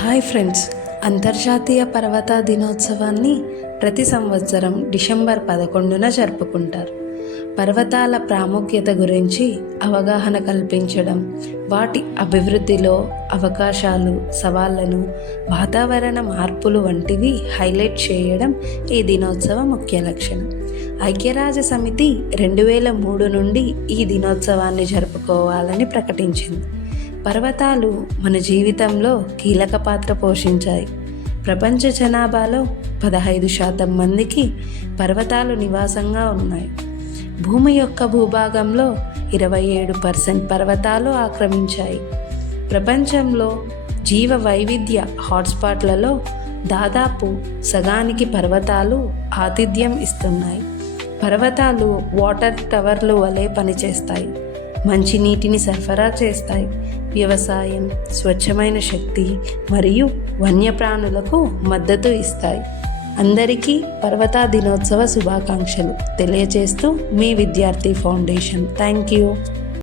Hi friends, అంతర్జాతీయ పర్వత దినోత్సవాన్ని ప్రతి సంవత్సరం డిసెంబర్ 11న జరుపుకుంటారు. పర్వతాల ప్రాముఖ్యత గురించి అవగాహన కల్పించడం, వాటి అభివృద్ధిలో అవకాశాలు, సవాళ్లను, వాతావరణ మార్పులు వంటివి హైలైట్ చేయడం ఈ దినోత్సవ ముఖ్య లక్షణం. ఐక్యరాజ్య సమితి 2003 నుండి ఈ దినోత్సవాన్ని జరుపుకోవాలని ప్రకటించింది. పర్వతాలు మన జీవితంలో కీలక పాత్ర పోషించాయి. ప్రపంచ జనాభాలో 15% మందికి పర్వతాలు నివాసంగా ఉన్నాయి. భూమి యొక్క భూభాగంలో 27% పర్వతాలు ఆక్రమించాయి. ప్రపంచంలో జీవ వైవిధ్య హాట్స్పాట్లలో దాదాపు సగానికి పర్వతాలు ఆతిథ్యం ఇస్తున్నాయి. పర్వతాలు వాటర్ టవర్లు వలె పనిచేస్తాయి, మంచినీటిని సరఫరా చేస్తాయి, వ్యవసాయం, స్వచ్ఛమైన శక్తి మరియు వన్యప్రాణులకు మద్దతు ఇస్తాయి. అందరికీ పర్వత దినోత్సవ శుభాకాంక్షలు తెలియజేస్తూ మీ విద్యార్థి ఫౌండేషన్. Thank you.